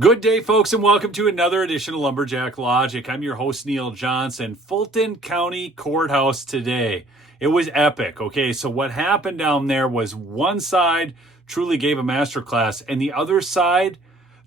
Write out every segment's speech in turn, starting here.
Good day, folks, and welcome to another edition of Lumberjack Logic. I'm your host, Neil Johnson. Fulton County Courthouse today. It was epic, okay? So what happened down there was one side truly gave a masterclass, and the other side,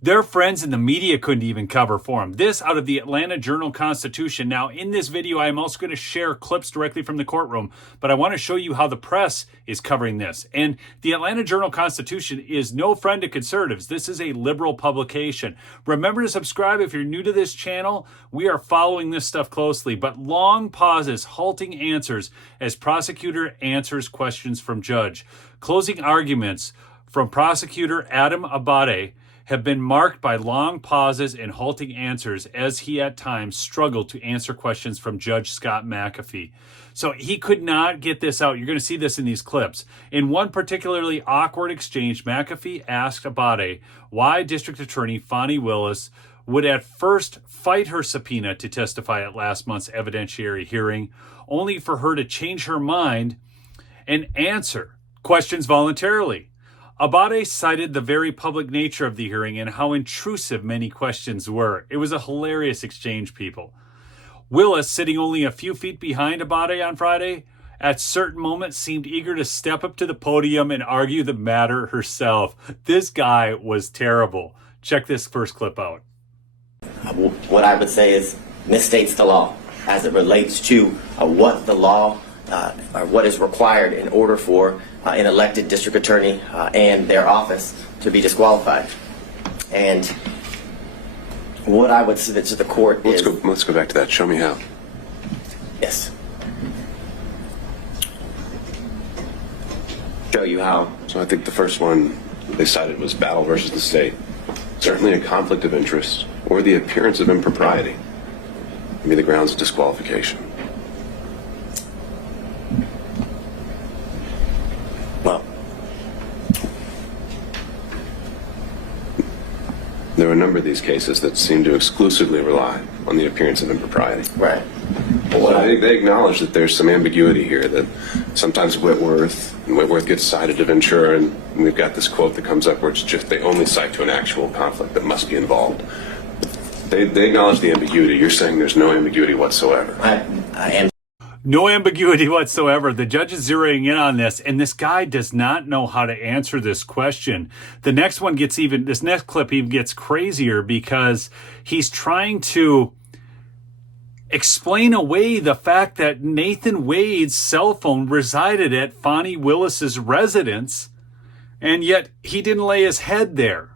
their friends in the media couldn't even cover for them. This out of the Atlanta Journal-Constitution. Now, in this video, I'm also going to share clips directly from the courtroom, but I want to show you how the press is covering this. And the Atlanta Journal-Constitution is no friend to conservatives. This is a liberal publication. Remember to subscribe if you're new to this channel. We are following this stuff closely, but long pauses, halting answers as prosecutor answers questions from judge. Closing arguments from prosecutor Adam Abbate have been marked by long pauses and halting answers as he at times struggled to answer questions from Judge Scott McAfee. So he could not get this out. You're going to see this in these clips. In one particularly awkward exchange, McAfee asked Abbate why District Attorney Fani Willis would at first fight her subpoena to testify at last month's evidentiary hearing, only for her to change her mind and answer questions voluntarily. Abbate cited the very public nature of the hearing and how intrusive many questions were. It was a hilarious exchange, people. Willis, sitting only a few feet behind Abbate on Friday, at certain moments seemed eager to step up to the podium and argue the matter herself. This guy was terrible. Check this first clip out. What I would say is misstates the law as it relates to what the law or what is required in order for an elected district attorney and their office to be disqualified. And what I would submit to the court Let's go back to that. Show me how. Yes. Show you how. So I think the first one they cited was battle versus the state. Certainly a conflict of interest or the appearance of impropriety can be the grounds of disqualification. Well, there are a number of these cases that seem to exclusively rely on the appearance of impropriety. right. So they acknowledge that there's some ambiguity here, that sometimes Whitworth gets cited to Ventura, and we've got this quote that comes up where it's just they only cite to an actual conflict that must be involved. They acknowledge the ambiguity. You're saying there's no ambiguity whatsoever. I am. No ambiguity whatsoever. The judge is zeroing in on this, and this guy does not know how to answer this question. The next one this next clip even gets crazier because he's trying to explain away the fact that Nathan Wade's cell phone resided at Fani Willis's residence, and yet he didn't lay his head there.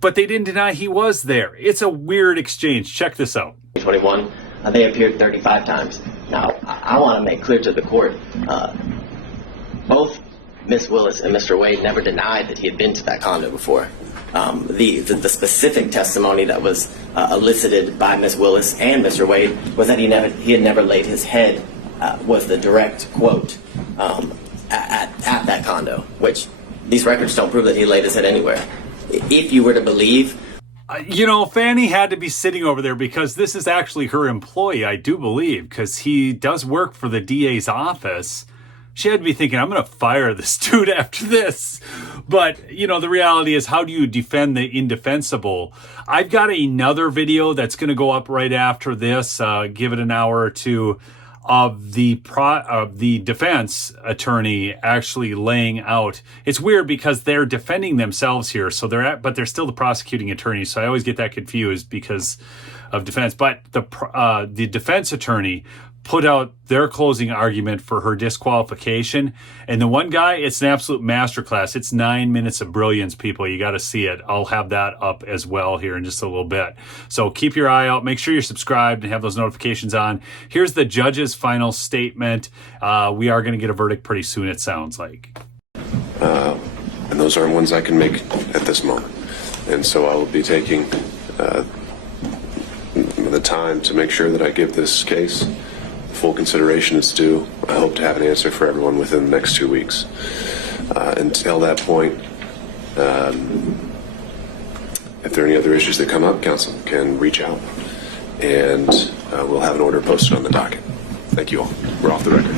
But they didn't deny he was there. It's a weird exchange. Check this out. 21. They appeared 35 times. Now, I want to make clear to the court, both Ms. Willis and Mr. Wade never denied that he had been to that condo before. The specific testimony that was elicited by Ms. Willis and Mr. Wade was that he had never laid his head, was the direct quote, at that condo, which these records don't prove that he laid his head anywhere. If you were to believe... Fani had to be sitting over there because this is actually her employee, I do believe, because he does work for the DA's office. She had to be thinking, I'm going to fire this dude after this. But, the reality is, how do you defend the indefensible? I've got another video that's going to go up right after this, give it an hour or two, of the defense attorney actually laying out. It's weird because they're defending themselves here, but they're still the prosecuting attorney. So I always get that confused because of defense. But the defense attorney put out their closing argument for her disqualification. And the one guy, it's an absolute masterclass. It's 9 minutes of brilliance, people. You got to see it. I'll have that up as well here in just a little bit. So keep your eye out. Make sure you're subscribed and have those notifications on. Here's the judge's final statement. We are going to get a verdict pretty soon, it sounds like. And those aren't ones I can make at this moment. And so I will be taking the time to make sure that I give this case full consideration is due. I hope to have an answer for everyone within the next 2 weeks. Until that point, if there are any other issues that come up, counsel can reach out, and we'll have an order posted on the docket. Thank you all. We're off the record.